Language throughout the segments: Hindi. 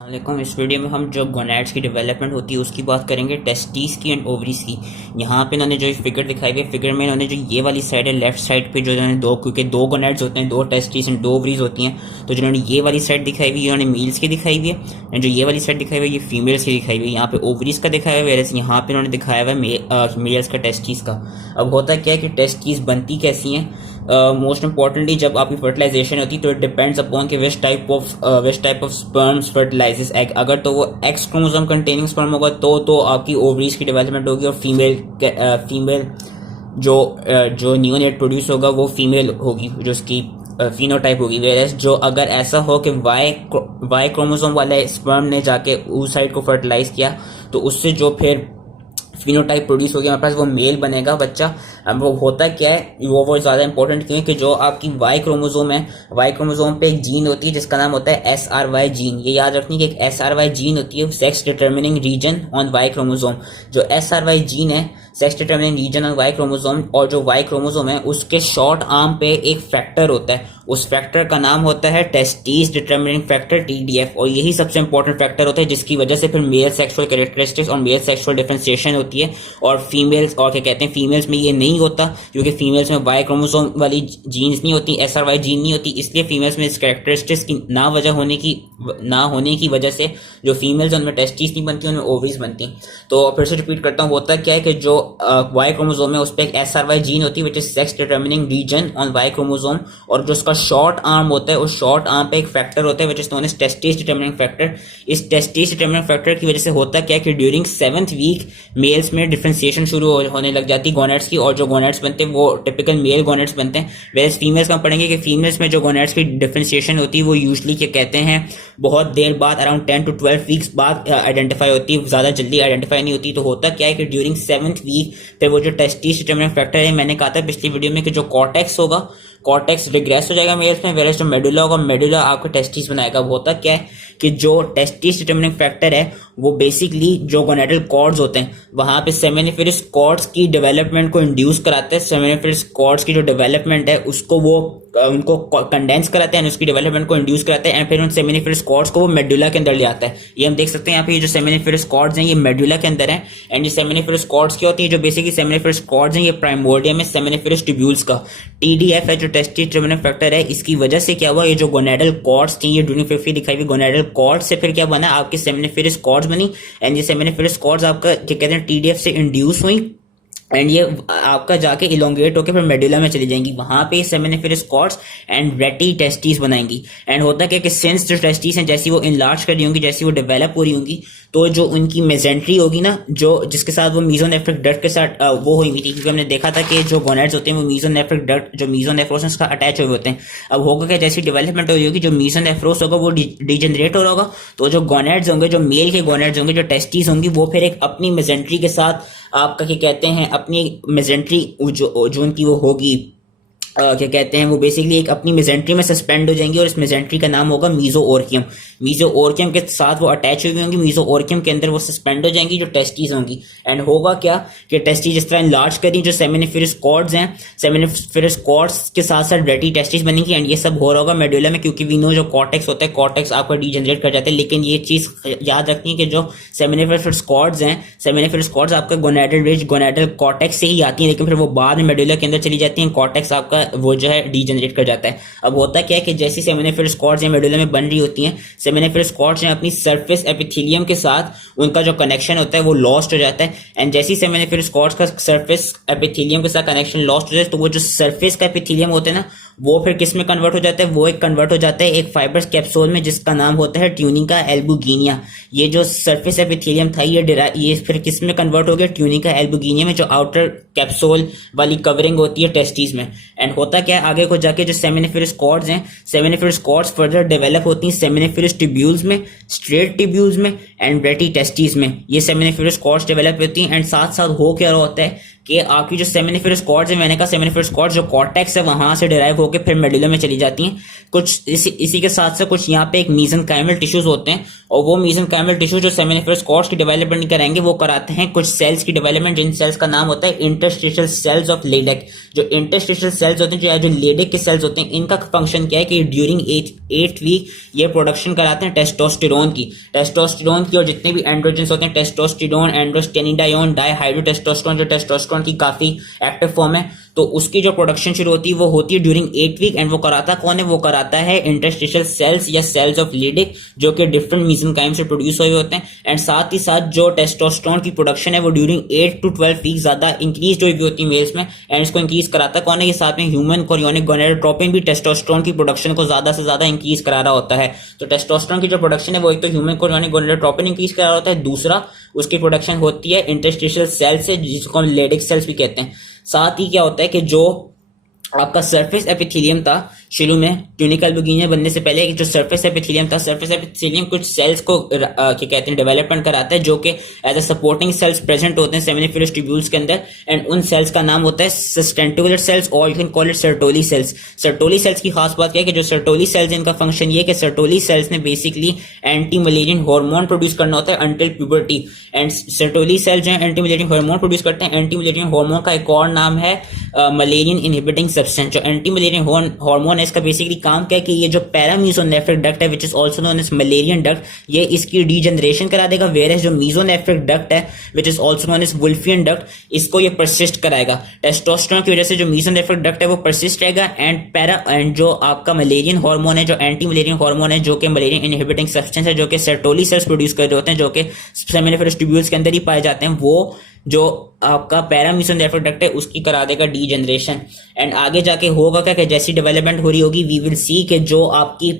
वालेकुम। इस वीडियो में हम जो गोनैड्स की डेवलपमेंट होती है उसकी बात करेंगे, टेस्टीज की एंड ओवरीज की। यहाँ पे इन्होंने जो फिगर दिखाई हुई है, फिगर में इन्होंने जो ये वाली साइड है लेफ्ट साइड पे जो इन्होंने दो, क्योंकि दो गोनैड्स होते हैं, दो टेस्टीज एंड दो ओवरीज होती हैं, तो जिन्होंने ये वाली साइड दिखाई हुई है इन्होंने मेल्स की दिखाई हुई है, एंड जो ये वाली साइड दिखाई हुई है ये फीमेल्स की दिखाई हुई है। यहाँ पे ओवरीज का दिखाया हुआ है, यहाँ पे इन्होंने दिखाया हुआ है मेल्स का टेस्टीज का। अब होता क्या है कि टेस्टीज बनती कैसी हैं? मोस्ट इंपॉर्टेंटली जब आपकी फर्टिलाइजेशन होती है तो इट डिपेंड्स अपॉन कि which type of sperms fertilises egg. अगर तो वो एक्स क्रोमोसोम कंटेनिंग स्पर्म होगा तो आपकी ओवरीज की डेवलपमेंट होगी, और फीमेल जो नियोनेट प्रोड्यूस होगा वो फीमेल होगी, जो उसकी फिनोटाइप होगी। वेयरएस जो अगर ऐसा हो कि वाई क्रोमोसोम वाले स्पर्म ने जाके उस साइड को फर्टिलाइज किया तो उससे जो फिर फिनोटाइप प्रोड्यूस हो गया हमारे पास, वो मेल बनेगा बच्चा। अब वो होता क्या है, वो ज़्यादा इंपॉर्टेंट क्यों है कि जो आपकी वाई क्रोमोसोम है, वाई क्रोमोसोम पे एक जीन होती है जिसका नाम होता है SRY जीन। ये याद रखनी कि एक SRY जीन होती है, sex determining region on Y chromosome. जो SRY जीन है, sex determining region on Y chromosome, और जो वाई क्रोमोसोम है उसके शॉर्ट आर्म पे एक फैक्टर होता है, उस फैक्टर का नाम होता है टेस्टीज डिटर्मिनिंग फैक्टर TDF। और यही सबसे इंपॉर्टेंट फैक्टर होता है जिसकी वजह से फिर मेल सेक्सुअल कैरेक्टरिस्टिक्स और मेल सेक्सुअल डिफरेंशिएशन होती है। और फीमेल्स, और क्या कहते हैं, फीमेल्स में ये नहीं होता क्योंकि फीमेल्स में वाई क्रोमोसोम वाली जीन्स नहीं होती, SRY जीन नहीं होती, इसलिए फीमेल्स में इस कैरेक्टरिस्टिक्स की ना होने की वजह से जो फीमेल्स उनमें टेस्टीज नहीं बनती, उनमें ओवरीज बनती। तो फिर से रिपीट करता हूँ, होता क्या है कि जो वाई क्रोमोसोम है उस पर एक SRY जीन होती है which is sex determining region on Y chromosome, और जो उसका शॉर्ट आर्म होता है उस शॉर्ट आर्म पे एक फैक्टर होता है which is known as testes determining factor. इस टेस्टीज डिटर्मिनिंग फैक्टर की वजह से होता क्या है कि ड्यूरिंग 7th वीक मेल्स में डिफरेंशिएशन शुरू होने लग जाती है गोनेट्स की, और जो गोनेट्स बनते हैं वो टिपिकल मेल गोनेट्स बनते हैं। वैसे फीमेल्स का पढ़ेंगे कि फीमेल्स में जो गोनेट्स की डिफरेंशिएशन होती है वो यूजली क्या कहते हैं बहुत देर बाद, अराउंड 10 to 12 वीक्स बाद आइडेंटिफाई होती है, ज्यादा जल्दी आइडेंटिफाई नहीं होती। तो होता क्या है कि ड्यूरिंग 7th वीक फिर वो जो टेस्टीज डिटर्मिनिंग फैक्टर है, मैंने कहा था पिछली वीडियो में कि जो कॉर्टेक्स होगा, कॉर्टेक्स रिग्रेस हो जाएगा मेल्स में, वेरस जो मेडुला होगा, मेडुला आपको टेस्टिस बनाएगा। वो होता क्या है कि जो टेस्टिस डिटर्मिनिंग फैक्टर है वो बेसिकली जो गोनेडल कॉर्ड्स होते हैं वहां पे सेमिनिफेरस कॉर्ड्स की डेवलपमेंट को इंड्यूस कराते हैं। सेमिनिफेरस कॉर्ड्स की जो डेवलपमेंट है उसको वो उनको कंडेंस कराते हैं, उसकी डेवलपमेंट को इंड्यूस कराते हैं, एंड फिर उन सेमिनिफेरस कॉर्ड्स को वो मेडुला के अंदर ले आता है। ये हम देख सकते हैं यहाँ पे, ये जो सेमिनिफेरस कॉर्ड्स हैं ये मेडुला के अंदर है। एंड ये सेमिनिफेरस कॉर्ड्स क्या होती है, जो बेसिकली सेमिनिफेरस कॉर्ड्स हैं ये प्राइमोर्डियम है सेमिनिफेरस ट्यूब्यूल्स का। TDF है जो टेस्टिस डिटर्मिनिंग फैक्टर है, इसकी वजह से क्या हुआ, ये जो गोनेडल कॉर्ड्स थी, ये ड्यूरिंग 50 दिखाई हुई गोनेडल कॉर्ड से फिर क्या बना, आपकी सेमिनिफेरस कॉर्ड्स बनी, एंड ये सेमिनिफेरस कॉर्ड्स आपका क्या कहते हैं TDF से इंड्यूस हुई, एंड ये आपका जाके इलोंगेट होकर फिर मेडुला में चली जाएंगी, वहां पे सेमिनिफेरस कॉर्ड्स एंड रेटी टेस्टीज बनाएंगी। एंड होता क्या कि सिंस जो टेस्टीज हैं जैसी वो इनलार्ज कर रही होंगी, जैसी वो डेवलप हो रही होंगी, तो जो उनकी मेजेंट्री होगी ना, जो जिसके साथ वो मीजोनेफ्रिक डक्ट के साथ वो हुई हुई थी, क्योंकि हमने देखा था कि जो गोनेड्स होते हैं वो मीजोनेफ्रिक डक्ट, जो मीजोनेफ्रोस का अटैच हुए होते हैं। अब होगा क्या, जैसी डेवलपमेंट हो रही होगी, जो मीजोनेफ्रोस होगा वो डिजेनरेट हो रहा होगा, तो जो गोनेड्स होंगे, जो मेल के गोनेड्स होंगे, जो टेस्टीज होंगी, वो फिर एक अपनी मेजेंट्री के साथ आपका क्या कहते हैं, अपनी मेजेंट्री जो उनकी वो होगी, क्या कहते हैं, वो बेसिकली एक अपनी मेजेंट्री में सस्पेंड हो जाएंगी, और इस मेजेंट्री का नाम होगा मीजोओर्कियम। मीजोओर्कियम के साथ वो अटैच हुई होंगी, मीजोओर्कियम के अंदर वो सस्पेंड हो जाएंगी जो टेस्टीज होंगी। एंड होगा क्या कि टेस्टीज जिस तरह लार्ज करी, जो सेमिनिफेरस कॉर्ड्स हैं, सेमिनिफेरस कॉर्ड्स के साथ साथ रेटी टेस्टीज बनेंगी, एंड ये सब हो रहा होगा मेडुला में, क्योंकि वी नो जो कॉर्टेक्स होता है, कॉर्टेक्स आपका डीजनरेट कर जाते हैं। लेकिन ये चीज याद रखनी है कि जो सेमिनिफेरस कॉर्ड्स हैं, सेमिनिफेरस कॉर्ड्स आपका गोनेडल रिज, गोनेडल कॉर्टेक्स से ही आती है, लेकिन फिर वो बाद में मेडुला के अंदर चली जाती है, कॉर्टेक्स आपका वो जो है डीजनरेट कर जाता है। अब होता क्या है कि जैसी सेमिनिफेरस कॉर्ड्स या मेडुला में बन रही होती हैं, सेमिनिफेरस कॉर्ड्स ने अपनी सरफेस एपिथेलियम के साथ उनका जो कनेक्शन होता है वो लॉस्ट हो जाता है, एंड जैसी सेमिनिफेरस कॉर्ड्स का सरफेस एपिथेलियम के साथ कनेक्शन लॉस्ट हो जाए तो वो जो सरफेस का एपिथेलियम होता है ना, वो फिर किस में कन्वर्ट हो जाता है, वो एक कन्वर्ट हो जाता है एक फाइबरस कैप्सूल में जिसका नाम होता है ट्यूनिका एल्बुगिनिया। ये जो सरफेस एपिथेलियम था ये फिर किस में कन्वर्ट हो गया, ट्यूनिका एल्बुगिनिया में, जो आउटर कैप्सूल वाली कवरिंग होती है टेस्टीज में। एंड होता क्या है, आगे को जाके जो सेमिनिफेरस कॉर्ड्स हैं, सेमिनिफेरस कॉर्ड्स फर्दर डेवलप होती हैं सेमिनिफेरस ट्यूब्यूल्स में, स्ट्रेट ट्यूब्यूल्स में, एंड रेटी टेस्टीज में। ये सेमिनिफेरस कॉर्ड्स डेवलप होती हैं, एंड साथ साथ हो क्या होता है कि आपकी जो सेमिनिफेरस कॉर्ड्स है, मैंने कहा सेमिनिफेरस कॉर्ड्स जो कॉर्टेक्स है वहां से डिराइव होकर फिर मेडुला में चली जाती हैं। कुछ इसी के साथ साथ कुछ यहाँ पे एक मीजनकाइमल टिश्यूज होते हैं, और वो मीजनकाइमल टिश्यू जो सेमिनिफेरस कॉर्ड्स की डेवलपमेंट कराएंगे वो कराते हैं कुछ सेल्स की डेवलपमेंट, जिन सेल्स का नाम होता है इंटरस्टिशियल सेल्स ऑफ लेडेक। जो इंटरस्टिशियल सेल्स होते हैं, जो लेडेक के सेल्स होते हैं, इनका फंक्शन क्या है कि ड्यूरिंग 8 वीक ये प्रोडक्शन कराते हैं टेस्टोस्टेरोन की और जितने भी एंड्रोजन्स होते हैं, टेस्टोस्टेरोन, एंड्रोस्टेनिडायोन, डाईहाइड्रोटेस्टोस्टेरोन, जो टेस्टोस्टेरोन की काफी एक्टिव फॉर्म है, तो उसकी जो प्रोडक्शन शुरू होती है वो होती है ड्यूरिंग 8 वीक। एंड वो कराता कौन है? वो कराता है इंटरस्टिशियल सेल्स या सेल्स ऑफ लेडिक, जो कि डिफरेंट मीसेनकाइम से प्रोड्यूस हुए होते हैं। एंड साथ ही साथ जो टेस्टोस्टेरोन की प्रोडक्शन है वो ड्यूरिंग 8 to 12 वीक ज्यादा इंक्रीज हुई होती है मेल्स में, एंड इसको इंक्रीज कराता कौन है? ये साथ में ह्यूमन कोरियोनिक गोनेडोट्रोपिन भी टेस्टोस्टेरोन की प्रोडक्शन को ज्यादा से ज्यादा इंक्रीज करा रहा होता है। तो टेस्टोस्टेरोन की जो प्रोडक्शन है वो एक तो ह्यूमन कोरियोनिक गोनेडोट्रोपिन इंक्रीज करा रहा होता है, दूसरा उसकी प्रोडक्शन होती है इंटरस्टिशियल सेल्स से, जिसको हम लेडिक सेल्स भी कहते हैं। साथ ही क्या होता है कि जो आपका सरफेस एपिथेलियम था शुरू में ट्यूनिकल बुगिनिया बनने से पहले, जो सरफेस एपिथेलियम था, सरफेस एपिथेलियम कुछ सेल्स को क्या कहते हैं डेवलपमेंट कराता है, जो कि as a supporting cells present होते हैं सेमिनिफेरस ट्यूब्यूल्स के अंदर। एंड उन सेल्स का नाम होता है सस्टेंटिकुलर सेल्स, और you can call it Sertoli cells. Sertoli sales की खास बात क्या है कि जो सर्टोली सेल्स, इनका फंक्शन ये है कि सर्टोली सेल्स ने basically anti Mullerian hormone produce करना होता है until puberty. And Sertoli cells जो है एंटी मलेरियन हार्मोन प्रोड्यूस करते हैं। एंटी मलेरियन हार्मोन का एक और नाम है मलेरियन इनहिबिटिंग सब्सटेंस। जो एंटी मलेरियन हार्मोन है, इसका बेसिकली काम क्या है कि ये जो पैरामीसोनेफ्रिक डक्ट है, which is also known as Mullerian duct, ये इसकी डीजनरेशन करा देगा। वेयर जो मीजोनेफ्रिक डक्ट है, which is also known as Wolffian duct, इसको ये परसिस्ट कराएगा। टेस्टोस्टेरोन की वजह से जो मीजोनेफ्रिक डक्ट है वो परसिस्ट रहेगा। एंड जो आपका मलेरियन हार्मोन है, जो एंटी मलेरियन हार्मोन है, जो कि मलेरियन इनहिबिटिंग सब्सटेंस है, जो कि सर्टोली सेल्स प्रोड्यूस कर रहे होते हैं, जो कि सेमिनिफेरस ट्यूब्यूल्स के अंदर ही पाए जाते हैं, वो जो आपका पैरामीसोनेफ्रिक डक्ट है उसकी करा देगा डीजनरेशन। एंड आगे जाके होगा क्या कि जैसी डेवलपमेंट हो रही होगी, वी विल सी कि जो आपकी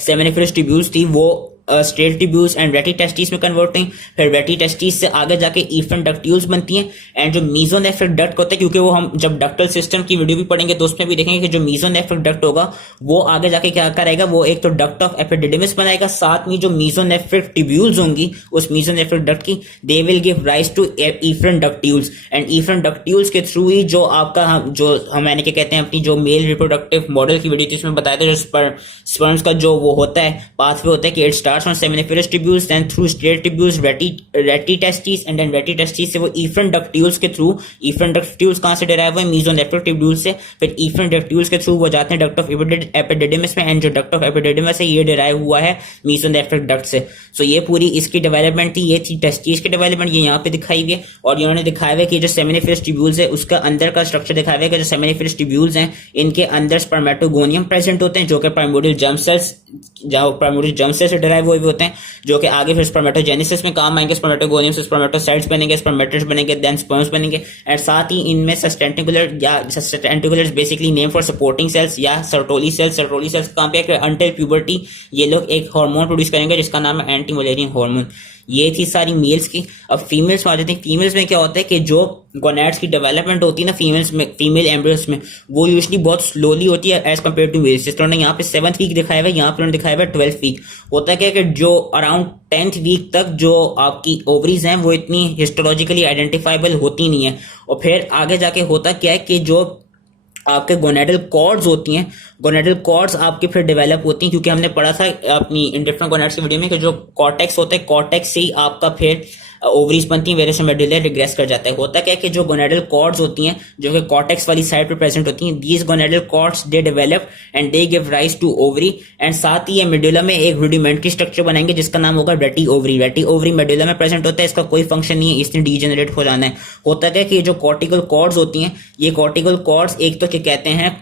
सेमिनिफेरस ट्यूब्यूल्स थी वो स्ट्रेट ट्यूब्यूल्स एंड रेटी टेस्टिस में कन्वर्टिंग, फिर रेटी टेस्टिस से आगे जाके इफेंट डक्ट्यूल्स बनती हैं। एंड जो मीजोनेफ्रिक डक्ट होता है, क्योंकि वो हम जब डक्टल सिस्टम की वीडियो भी पढ़ेंगे तो उसमें भी देखेंगे कि जो मीजोनेफ्रिक डक्ट होगा वो आगे जाके क्या करेगा, वो एक तो डक्ट ऑफ एपिडिडिमिस बनाएगा, साथ में जो मीजोनेफ्रिक ट्यूब्यूल्स होंगी उस मीजोनेफ्रिक डक्ट की, they will give rise to efferent ductules. And efferent ductules के थ्रू ही जो आपका हम मैंने क्या कहते हैं अपनी जो मेल रिप्रोडक्टिव मॉडल की वीडियो थी उसमें बताया था, जो स्पर्म्स का जो वो होता है पाथवे होता है कि it starts from seminiferous tubules, then through straight tubules, reti testes, and then reti testes से वो efferent ductules के थ्रू, efferent ductules कहाँ से derive हुए? mesonephric tubules से। फिर efferent ductules के थ्रू वो जाते हैं duct of epididymis में, एंड जो duct of epididymis है ये derive हुआ है mesonephric duct से। सो ये पूरी इसकी डेवलपमेंट थी, ये थी टेस्टिस की डेवलपमेंट, ये यहाँ पे दिखाई हुई है। और इन्होंने दिखाया हुआ है कि जो सेमिनिफेरस ट्यूब्यूल्स है उसका अंदर का स्ट्रक्चर दिखाया हुआ है कि जो सेमिनिफेरस ट्यूब्यूल्स हैं इनके अंदर स्पर्मेटोगोनियम प्रेजेंट होते हैं, जो कि प्राइमोर्डियल जर्म सेल्स, जहाँ प्राइमोर्डियल जर्म सेल्स से डिराइव हुए होते हैं, जो कि आगे फिर स्पर्मेटोजेनेसिस में काम आएंगे। स्पर्मेटोगोनियम से स्पर्मेटोसाइट्स बनेंगे, स्पर्मेटिड्स बनेंगे, देन स्पर्म्स बनेंगे। एंड साथ ही इनमें सस्टेंटिकुलर या sustentacular basically name for supporting cells या सर्टोली सेल्स। सर्टोली सेल्स काम पे अंटिल प्यूबर्टी ये लोग एक हार्मोन प्रोड्यूस करेंगे जिसका नाम है एंटी मलेरियन हार्मोन। ये थी सारी मेल्स की। अब फीमेल्स में आ जाते हैं। फीमेल्स में क्या होता है कि जो गोनैड्स की डेवलपमेंट होती है ना फीमेल्स में, फीमेल एम्ब्रियोस में, वो यूजुअली बहुत स्लोली होती है एज कम्पेयर टू मेल्स। जिस तरह ने यहाँ पे 7th वीक दिखाया हुआ है, यहाँ पे दिखाया हुआ है 12th वीक। होता क्या है कि जो अराउंड 10th वीक तक जो आपकी ओवरीज हैं वो इतनी हिस्टोलॉजिकली आइडेंटिफाइबल होती नहीं है। और फिर आगे जाके होता क्या है कि जो आपके गोनेडल कॉर्ड्स होती हैं, गोनेडल कॉर्ड्स आपके फिर डेवलप होती हैं, क्योंकि हमने पढ़ा था अपनी इंडिफरेंट गोनेड्स की वीडियो में कि जो कॉर्टेक्स होता है, कॉर्टेक्स से ही आपका फिर ओवरीज बनती हैं, वेरिएशन मेडुला रिग्रेस कर जाता है। होता क्या है कि जो गोनेडल कॉर्ड्स होती हैं जो कि कॉर्टेक्स वाली साइड पे प्रेजेंट होती हैं, these gonadal cords they develop and they give rise to ovary. And साथ ही ये मेडुला में एक रुडिमेंट्री स्ट्रक्चर बनाएंगे जिसका नाम होगा रेटी ओवरी। रेटी ओवरी मेडुला में प्रेजेंट होता है, इसका कोई फंक्शन नहीं है, इसने डीजेनरेट हो जाना है। होता क्या है कि जो कॉर्टिकल कॉर्ड्स होती हैं, ये कॉर्टिकल कॉर्ड्स एक तो क्या कहते हैं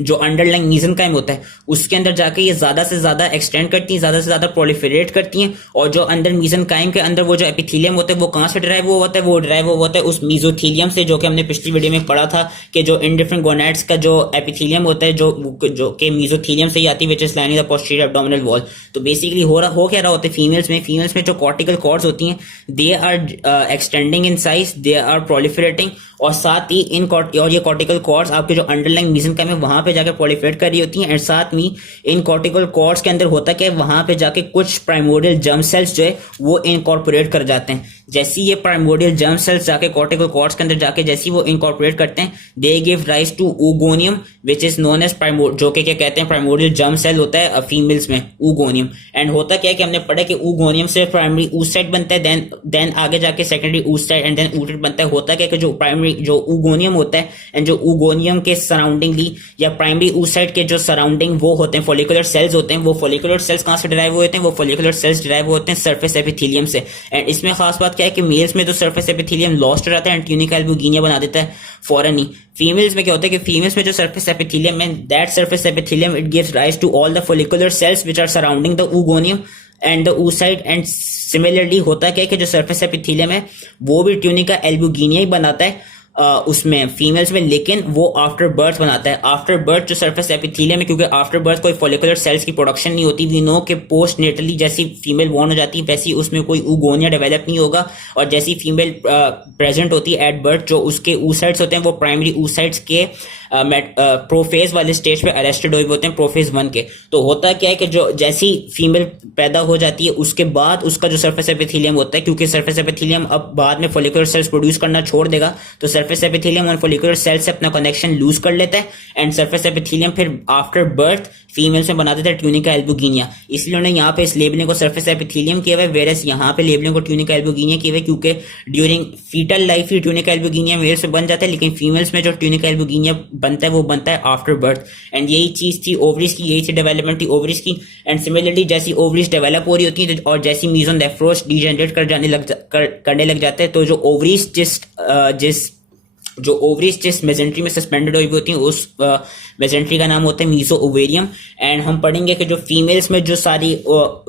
जो अंडरलाइंग मीजनकाइम होता है उसके अंदर जाके ये ज्यादा से ज्यादा एक्सटेंड करती हैं, ज्यादा से ज्यादा प्रोलिफरेट करती हैं। और जो अंदर मीजनकाइम के अंदर वो जो एपिथेलियम होता है वो कहां से ड्राइव हुआ होता है? वो ड्राइव हुआ होता है उस मीजोथीलियम से, जो कि हमने पिछली वीडियो में पढ़ा था कि जो इंडिफरेंट गोनैड्स का जो एपिथेलियम होता है जो कि मीजोथीलियम से ही आती है, which is lining the posterior abdominal wall. तो बेसिकली हो क्या रहा होता है फीमेल्स में जो कॉर्टिकल कॉर्ड्स होती हैं, they are extending in size, they are proliferating. और साथ ही और ये कॉर्टिकल कॉर्ड्स आपके जो अंडरलाइन मीसेंकाइम है वहां पे जाके प्रोलिफरेट कर रही होती हैं। एंड साथ में इन कॉर्टिकल कॉर्ड्स के अंदर होता क्या है, वहां पे जाके कुछ प्राइमोर्डियल जर्म सेल्स जो है वो इनकॉर्पोरेट कर जाते हैं। जैसे ये प्राइमोर्डियल जर्म सेल्स जाके कॉर्टिकल कॉर्ड्स के अंदर जाके जैसे वो इनकॉर्पोरेट करते हैं, दे गिव राइज टू oogoниयम विच इज नोन एज जो कि क्या कहते हैं प्राइमोर्डियल जर्म सेल होता है फीमेल्स में oogoनियम। एंड होता क्या है कि हमने पढ़ा कि oogoनियम से प्राइमरी oocyte बनता है, देन आगे जाके secondary oocyte and then oocyte बनता है। होता क्या है कि जो प्राइमरी जो oogoनियम होता है एंड जो oogoनियम के सराउंडिंगली या प्राइमरी oocyte के जो सराउंडिंग वो होते हैं फॉलिकुलर सेल्स होते हैं। वो फॉलिकुलर सेल्स कहां से डिराइव हुए होते हैं, वो फॉलिकुलर सेल्स डिराइव होते हैं सरफेस एपिथेलियम से। एंड इसमें खास बात क्या है कि मेल्स में तो सरफेस एपिथेलियम लॉस्ट हो जाता है एंड ट्यूनिका एल्बुगिनिया बना देता है फॉरन ही। फीमेल्स में क्या होता है कि फीमेल्स में जो सरफेस एपिथेलियम है, that surface epithelium it gives rise to all the follicular cells which are surrounding the oogoनियम and the oocyte। And similarly होता क्या है कि जो सरफेस एपिथेलियम है वो भी ट्यूनिका एल्बुगिनिया ही बनाता है उसमें फीमेल्स में, लेकिन वो आफ्टर बर्थ बनाता है। आफ्टर बर्थ जो सरफेस एपिथेलियम है, क्योंकि आफ्टर बर्थ कोई फॉलिकुलर सेल्स की प्रोडक्शन नहीं होती, वी नो कि पोस्ट नेटली जैसी फीमेल बॉर्न हो जाती है वैसी उसमें कोई oogonia डेवलप नहीं होगा। और जैसी फीमेल प्रेजेंट होती है एट बर्थ, जो उसके oocytes होते हैं वो प्राइमरी oocytes के प्रोफेज वाले स्टेज पे अरेस्टेड हुए होते हैं प्रोफेज 1 के। तो होता क्या है कि जो जैसी फीमेल पैदा हो जाती है उसके बाद उसका जो सरफेस एपिथेलियम होता है, क्योंकि सरफेस एपिथेलियम अब बाद में फॉलिकुलर सेल्स प्रोड्यूस करना छोड़ देगा, तो सरफेस एपिथेलियम और फॉलिकुलर सेल से अपना कनेक्शन लूज कर लेता है एंड सरफेस एपिथेलियम फिर आफ्टर बर्थ फीमेल्स में बना देता है ट्यूनिका एल्बुगिनिया। इसलिए उन्होंने यहाँ पे इस लेबलिंग को सरफेस एपिथेलियम किया हुआ है, वेरस यहाँ पे लेबलिंग को ट्यूनिका एल्बुगिनिया किया हुआ है, क्योंकि ड्यूरिंग फीटल लाइफ ही ट्यूनिका एल्बुगिनिया मेल्स में बन जाता है, लेकिन फीमेल्स में जो ट्यूनिका एल्बुगिनिया बनता है वो बनता है आफ्टर बर्थ। एंड यही चीज थी ओवरीज की, यही थी डेवलपमेंट थी ओवरीज की। एंड सिमिलरली जैसी ओवरीज डेवलप हो रही होती है और जैसी मीजोनेफ्रोस डीजेनरेट करने लग जाते हैं, तो जो ओवरीज जिस मेजेंट्री में सस्पेंडेड हुई होती है उस मेजेंट्री का नाम होता है मीजो ओवेरियम। एंड हम पढ़ेंगे कि जो फीमेल्स में जो सारी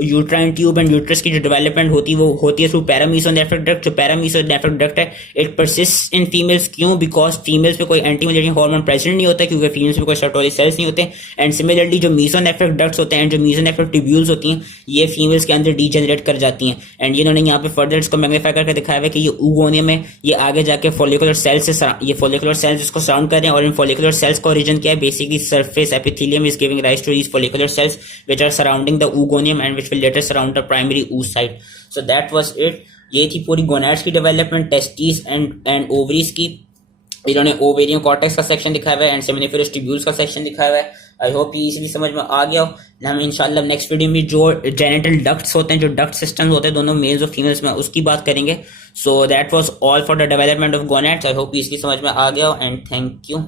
यूट्राइन ट्यूब एंड यूट्रस की जो डेवलपमेंट होती है वो होती है थ्रू पैरामीसोनेफ्रिक डक्ट। जो पैरामीसोनेफ्रिक डक्ट है इट परसिस्ट इन फीमेल्स, क्यों? बिकॉज फीमेल्स में कोई एंटी मलेरियन हार्मोन प्रेजेंट नहीं होता, क्योंकि फीमेल्स में कोई सर्टोरी सेल्स नहीं होते। एंड सिमिलरली जो मीजोनेफ्रिक डक्ट्स होते हैं, जो मीजोनेफ्रिक ट्यूब्यूल्स होती हैं, ये फीमेल्स के अंदर डीजेनरेट कर जाती हैं। एंड इन्होंने यहाँ पे फर्दर इसको मैग्नीफाई करके दिखाया है कि ये oogonia में ये आगे जाके फॉलिकुलर सेल्स से ये फॉलिकुलर सेल्स इसको सराउंड कर रहे हैं। और इन फॉलिकुलर सेल्स का ओरिजिन क्या है? Basically surface epithelium is giving rise to these follicular cells which are surrounding the oogoनियम and which will later surround the primary oocyte। So that was it. ये थी पूरी गोनैड्स की डेवलपमेंट, टेस्टिस एंड ओवरीज की। इन्होंने ओवेरियन कॉर्टेक्स का सेक्शन दिखाया हुआ है एंड सेमिनिफेरस ट्यूब्यूल्स का सेक्शन दिखाया हुआ है। आई होप ये इजीली समझ में आ गया हो। हम इंशाल्लाह नेक्स्ट वीडियो में जो जेनिटल डक्ट्स होते हैं, जो डक्ट सिस्टम्स होते हैं दोनों मेल्स और फीमेल्स में, उसकी बात करेंगे। सो that was all for the development of gonads. I hope ये इजीली समझ में आ गया हो एंड थैंक यू।